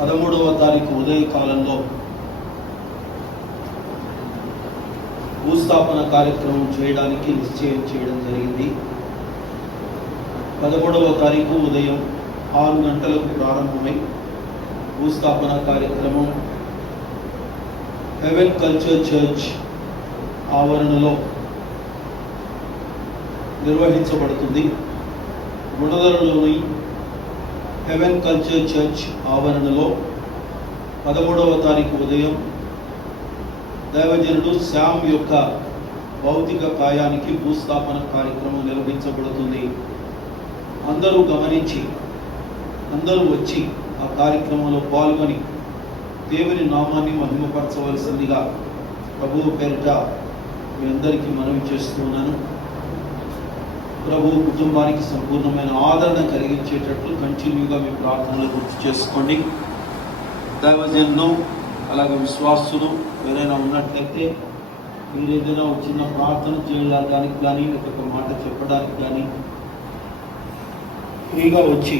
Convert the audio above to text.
13వ తారీఖు ఉదయకాలంలో భూస్థాపన కార్యక్రమం చేయడానికి నిశ్చయం చేయడం జరిగింది. 13వ తారీఖు ఉదయం 6 గంటలకు ప్రారంభమై భూస్థాపన కార్యక్రమం హెవెన్ కల్చర్ చర్చ్ ఆవరణలో నిర్వహించబడుతుంది. గుణదలలోని హెవెన్ కల్చర్ చర్చ్ ఆవరణలో 13వ తారీఖు ఉదయం దైవజనుడు శ్యామ్ యొక్క భౌతిక కాయానికి భూస్థాపన కార్యక్రమం నిర్వహించబడుతుంది. అందరూ గమనించి అందరూ వచ్చి ఆ కార్యక్రమంలో పాల్గొని దేవుని నామాన్ని మహిమపరచవలసిందిగా ప్రభువు పేరిట మీ అందరికీ మనవి చేస్తున్నాను. ప్రభువు కుటుంబానికి సంపూర్ణమైన ఆదరణ కలిగించేటట్లు కంటిన్యూగా మీ ప్రార్థనలు గుర్తు చేసుకోండి. దైవజనులు అలాగే విశ్వాసులు ఎవరైనా ఉన్నట్లయితే మీరు ఏదైనా చిన్న ప్రార్థన చేయడానికి కానీ ఒక మాట చెప్పడానికి కానీ ఫ్రీగా వచ్చి